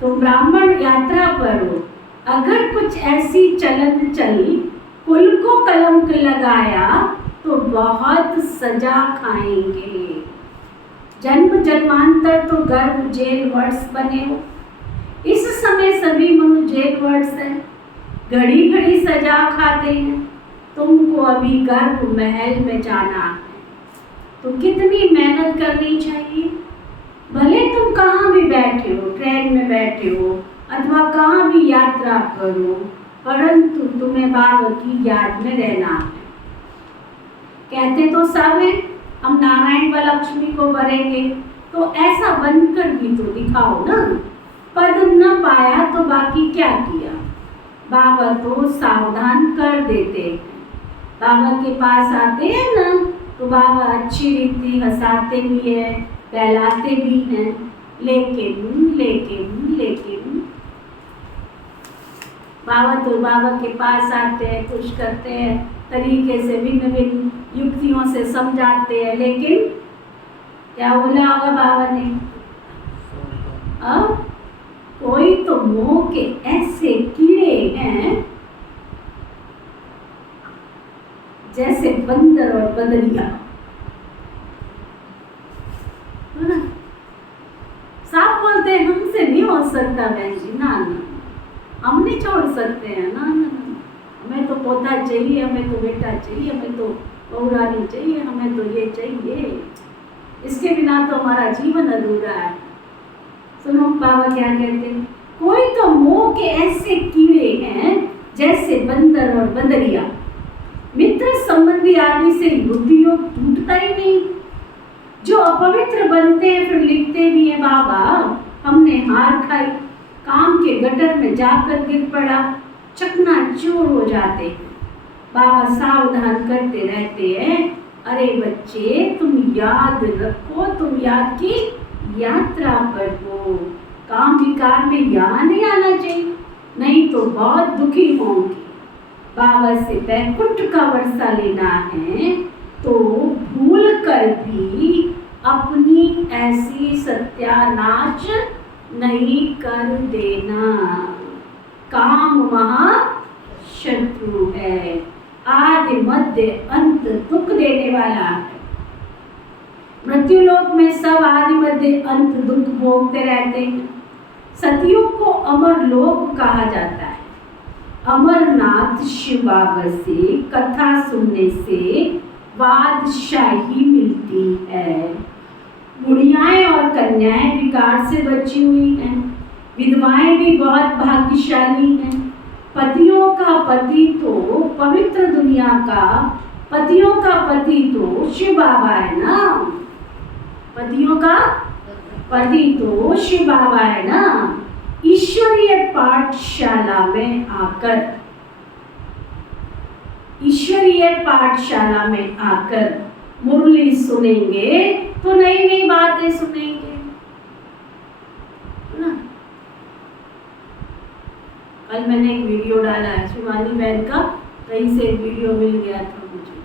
तो ब्राह्मण यात्रा पर हो, अगर कुछ ऐसी चलन चली, कुल को कलंक लगाया, तो बहुत सजा खाएंगे। जन्म जन्मांतर तो गर्भ जेल वर्ष बने हो, इस समय सभी मनु जेल वर्ष है, घड़ी घड़ी सजा खाते हैं। तुमको अभी गर्भ महल में जाना है, तो कितनी मेहनत करनी चाहिए। भले तुम कहाँ भी बैठे हो, ट्रेन में बैठे हो अथवा कहाँ भी यात्रा करो, परंतु तुम्हें बाबा की याद में रहना है। कहते तो सब है हम नारायण व लक्ष्मी को भरेंगे, तो ऐसा बनकर भी तो दिखाओ ना। पद न पाया तो बाकी क्या किया, बाबा तो सावधान कर देते हैं। बाबा के पास आते हैं ना, तो बाबा अच्छी रीति हंसाते भी हैं, बहलाते भी हैं, लेकिन लेकिन लेकिन बाबा तो बाबा के पास आते हैं, खुश करते हैं, तरीके से भिन्न भिन्न युक्तियों से समझाते हैं, लेकिन क्या बोला होगा बाबा ने? अब कोई तो मोह के ऐसे कीड़े हैं जैसे बंदर और बदरिया। हो सकता बहन जी, ना ना, हम नहीं छोड़ सकते हैं, ना ना, हमें तो पोता चाहिए, हमें तो बेटा चाहिए, हमें तो बहुरानी चाहिए, हमें तो ये चाहिए, इसके बिना तो हमारा जीवन अधूरा है। सुनो बाबा क्या कहते हैं, कोई तो मोह के ऐसे कीड़े हैं जैसे बंदर और बंदरिया, मित्र संबंधी आदि से युद्धि योग टूटता ही नहीं। जो अपवित्र बनते हैं फिर लिखते भी है, बाबा हमने हार खाई, काम के गटर में जाकर गिर पड़ा, चकनाचूर हो जाते हैं। बाबा सावधान करते रहते हैं, अरे बच्चे तुम याद रखो, तुम याद की यात्रा पर हो, काम विकार में यहाँ नहीं आना चाहिए, नहीं तो बहुत दुखी होंगे। बाबा से बैकुंठ का वर्षा लेना है तो भूल कर भी अपनी ऐसी सत्यानाश नहीं कर देना। काम महा शत्रु है, आदि मध्य अंत दुख देने वाला है। मृत्यु लोक में सब आदि मध्य अंत दुख भोगते रहते हैं। सतयुग को अमर लोक कहा जाता है। अमरनाथ शिव बाबा से कथा सुनने से बादशाही मिलती है। बुढ़ियाएं और कन्याएं विकार से बची हुई हैं। विधवाएं भी बहुत भाग्यशाली हैं। पतियों का पति तो पवित्र दुनिया का, पतियों का पति तो शिव बाबा है ना, पतियों का पति तो शिव बाबा है ना। ईश्वरीय पाठशाला में आकर, ईश्वरीय पाठशाला में आकर मुरली सुनेंगे तो नई नई बातें सुनेंगे, है ना। कल मैंने एक वीडियो डाला है, शिवानी बहन का कहीं से एक वीडियो मिल गया था मुझे,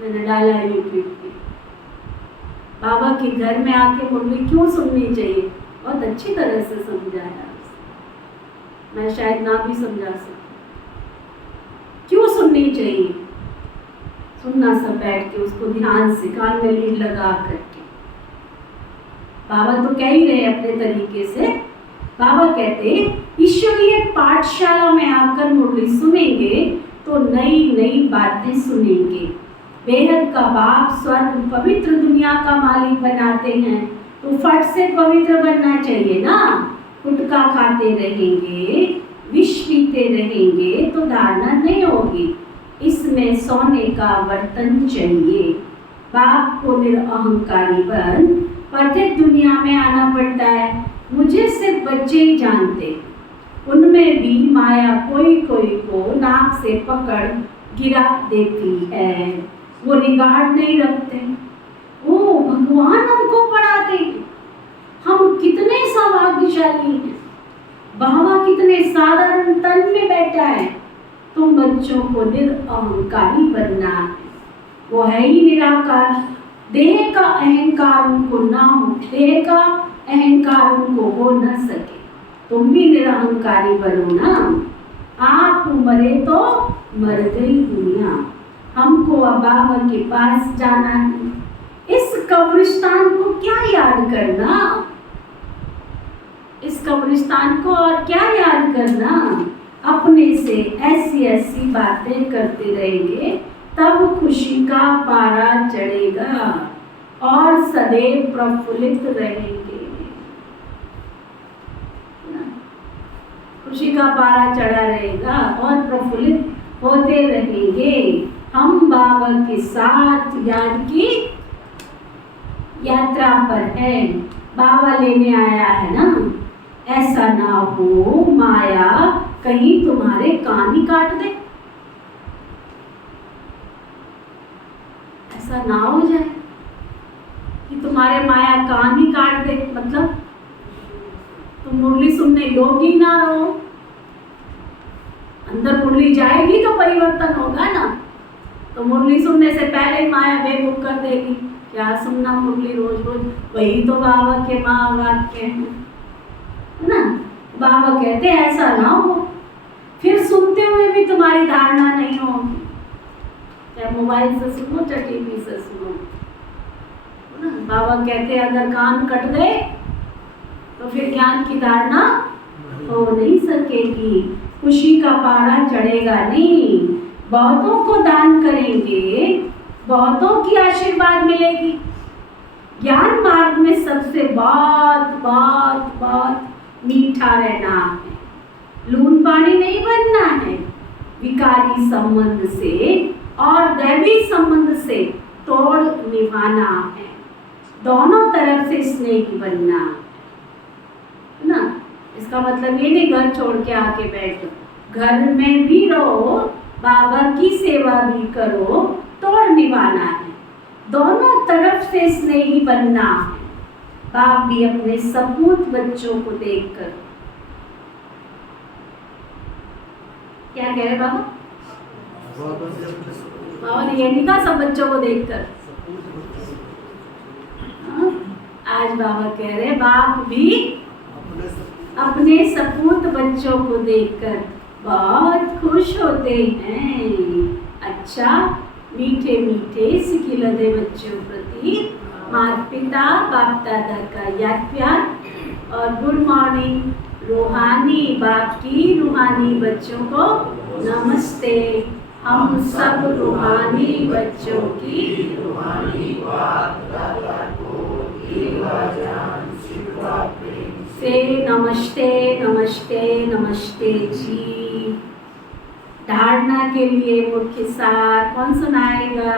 मैंने डाला है यूट्यूब पे। बाबा के घर में आके मुरली क्यों सुननी चाहिए, बहुत अच्छी तरह से समझाया, मैं शायद ना भी समझा सकती। क्यों सुननी चाहिए, सुनना सब बैठ के, उसको ध्यान से कान में लीड लगा करके। बाबा तो कह ही रहे अपने तरीके से। बाबा कहते ईश्वरीय पाठशाला में आकर मुरली सुनेंगे तो नई नई बातें सुनेंगे। बेहद का बाप स्वर्ग पवित्र दुनिया का मालिक बनाते हैं तो फट से पवित्र बनना चाहिए ना। गुटखा खाते रहेंगे, विष पीते रहेंगे तो धारणा नहीं होगी। इसमें सोने का बर्तन चाहिए। बाप को निरअहंकारी बन पतित दुनिया में आना पड़ता है। मुझे सिर्फ बच्चे ही जानते, उनमें भी माया कोई कोई को नाक से पकड़ गिरा देती है। वो रिगार्ड नहीं रखते। ओ भगवान हमको पढ़ाते हैं, हम कितने सौभाग्यशाली हैं। बाबा कितने साधारण तन में बैठा है। तुम बच्चों को निरअहंकारी बनना है। वो है ही निराकार। देह का अहंकार उनको ना हो, देह का अहंकार उनको हो न सके। तुम भी निरअहंकारी बनो ना। आप मरे तो मर गई दुनिया। हमको अब बाबा के पास जाना है। इस कब्रिस्तान को क्या याद करना, इस कब्रिस्तान को और क्या याद करना। अपने से ऐसी ऐसी बातें करते रहेंगे तब खुशी का पारा चढ़ेगा और सदैव प्रफुल्लित रहेंगे। खुशी का पारा चढ़ा रहेगा और प्रफुल्लित होते रहेंगे। हम बाबा के साथ याद की यात्रा पर है। बाबा लेने आया है ना। ऐसा ना हो माया कहीं तुम्हारे कान ही काट दे, ऐसा ना हो जाए कि तुम्हारे माया कान ही काट दे। मतलब तुम मुरली सुनने योगी ना रहो। अंदर मुरली जाएगी तो परिवर्तन होगा ना। तो मुरली सुनने से पहले ही माया बेमुख कर देगी। क्या सुनना मुरली रोज रोज, वही तो बाबा के महावाक्य हैं, है ना। बाबा कहते हैं ऐसा ना हो। फिर सुनते हुए भी तुम्हारी धारणा नहीं होगी। चाहे मोबाइल से सुनो चाहे टीवी से सुनो, है ना। बाबा कहते हैं अगर कान कट गए तो तो फिर ज्ञान की धारणा हो नहीं सकेगी, खुशी का पारा चढ़ेगा नहीं। बहुतों को दान करेंगे, बहुतों की आशीर्वाद मिलेगी। ज्ञान मार्ग में सबसे बहुत मीठा रहना है, लून पानी नहीं बनना है। विकारी संबंध से और दैवी संबंध से तोड़ निभाना है, दोनों तरफ से स्नेही बनना है ना। इसका मतलब ये नहीं घर छोड़ के आके बैठो, घर में भी रहो, बाबा की सेवा भी करो, तोड़ निभाना है, दोनों तरफ से स्नेही बनना है। बाप भी अपने सपूत बच्चों को देखकर, क्या कह रहे बाबा? और ये नहीं कहा सब बच्चों को देखकर। आज बाबा कह रहे बाप भी अपने सपूत बच्चों को देखकर बहुत खुश होते हैं। अच्छा, मीठे मीठे सिकिलदे बच्चों प्रति माता पिता बाप दादा का याद प्यार और गुड मॉर्निंग। रूहानी बाप की रूहानी बच्चों को नमस्ते। हम सब रूहानी बच्चों की रूहानी बाप दादा को से नमस्ते नमस्ते नमस्ते जी। धारणा के लिए मुख्य सार कौन सुनाएगा?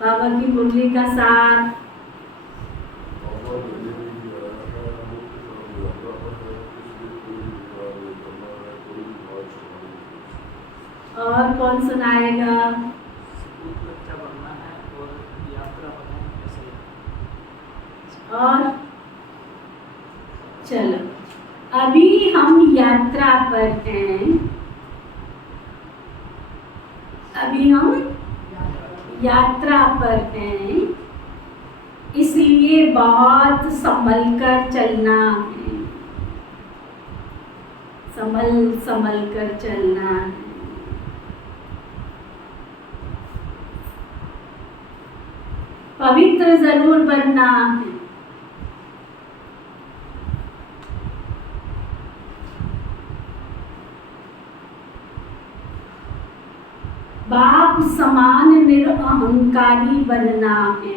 बाबा की मुरली का सार। और कौन सुनाएगा? और चलो, अभी हम यात्रा पर हैं, अभी हम यात्रा पर हैं, इसलिए बहुत संभल कर चलना है, संभल कर चलना है। पवित्र जरूर बनना है। बाप समान निरअहंकारी बनना है।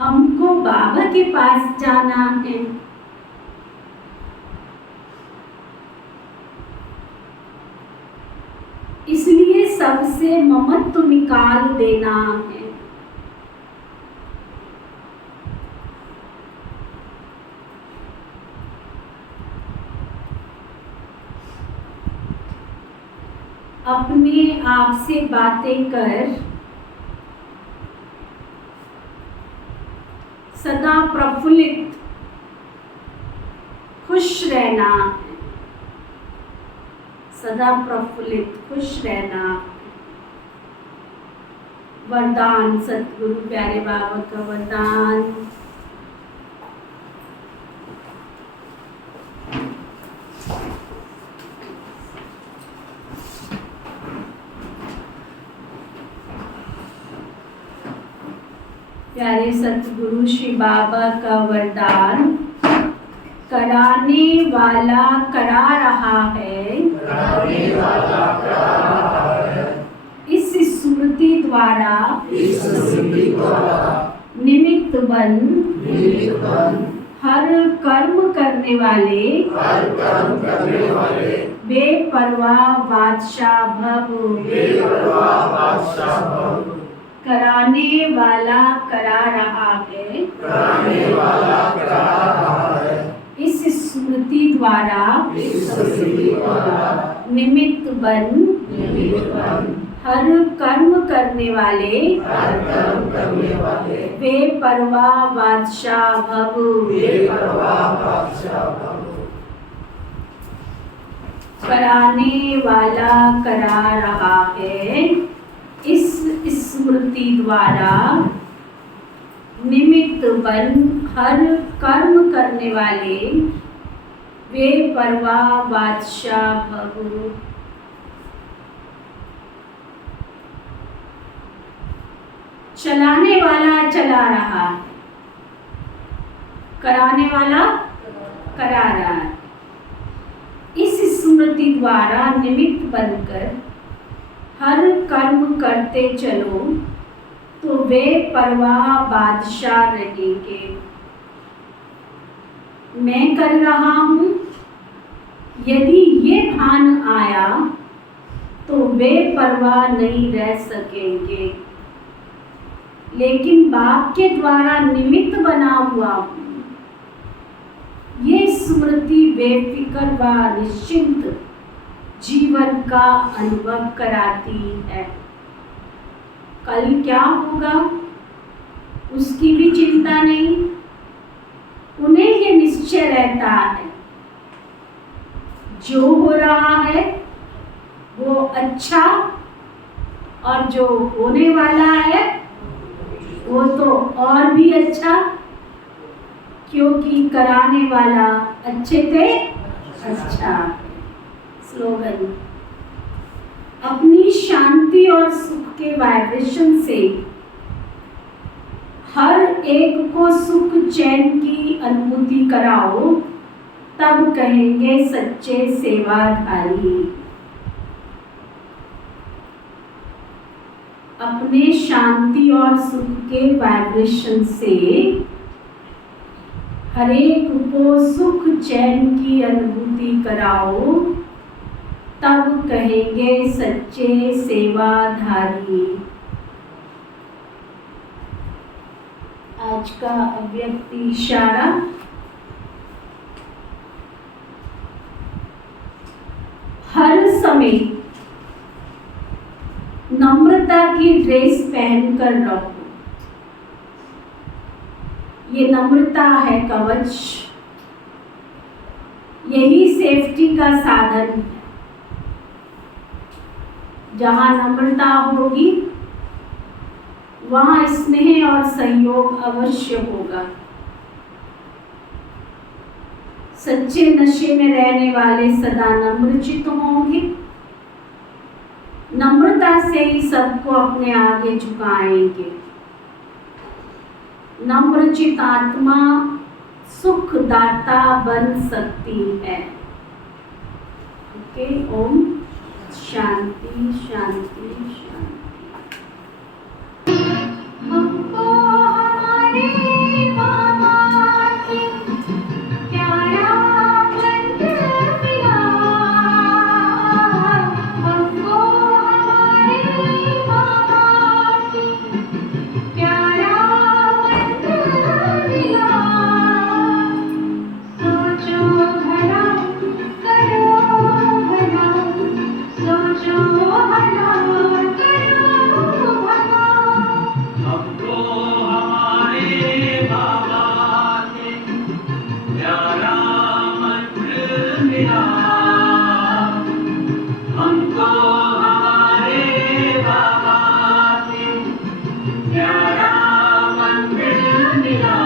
हमको बाबा के पास जाना है। इसलिए सबसे ममत्व निकाल देना है। अपने आप से बातें कर सदा प्रफुल्लित खुश रहना है, सदा प्रफुल्लित खुश रहना। वरदान सतगुरु प्यारे बाबा का वरदान। प्यारे सतगुरु श्री बाबा का वरदान। कराने वाला करा रहा है, इस स्मृति द्वारा निमित्त बन हर कर्म करने वाले बेपरवाह बादशाह भव। कराने वाला करा रहा है, इस स्मृति द्वारा निमित्त बन हर कर्म करने वाले बेपरवाह बादशाह भव। कराने वाला करा रहा है, इस स्मृति द्वारा निमित्त बन हर कर्म करने वाले बेपरवाह बादशाह भव। चलाने वाला चला रहा है, कराने वाला करा रहा है। इस स्मृति द्वारा निमित्त बनकर हर कर्म करते चलो तो वे परवाह बादशाह रहेंगे। मैं कर रहा हूँ, यदि ये भान आया तो वे परवाह नहीं रह सकेंगे। लेकिन बाप के द्वारा निमित्त बना हुआ हूँ, ये स्मृति बेफिक्र व निश्चिंत जीवन का अनुभव कराती है। कल क्या होगा उसकी भी चिंता नहीं, उन्हें ये निश्चय रहता है जो हो रहा है वो अच्छा, और जो होने वाला है वो तो और भी अच्छा, क्योंकि कराने वाला अच्छे थे अच्छा। स्लोगन, अपनी शांति और सुख के वाइब्रेशन से हर एक को सुख चैन की अनुभूति कराओ, तब कहेंगे सच्चे सेवाधारी। अपने शांति और सुख के वाइब्रेशन से हर एक को सुख चैन की अनुभूति कराओ, तब कहेंगे सच्चे सेवाधारी। आज का अव्यक्त इशारा, हर समय नम्रता की ड्रेस पहनकर रहो। ये नम्रता है कवच, यही सेफ्टी का साधन है। जहाँ नम्रता होगी वहाँ स्नेह और सहयोग अवश्य होगा। सच्चे नशे में रहने वाले सदा नम्रचित होंगे, नम्रता से ही सबको अपने आगे झुकाएंगे। नम्रचित आत्मा सुखदाता बन सकती है। ओके, ओम शांति शांति शांति। हमको हमारे बाबा से प्यारा मंत्र मिला। हमको हमारे बाबा से प्यारा मंत्र मिला। सोचो भला करो भला, सोचो भला करो भला। हमको हमारे बाबा से प्यारा मंत्र मिला। हमको हमारे बाबा से प्यारा मंत्र मिला।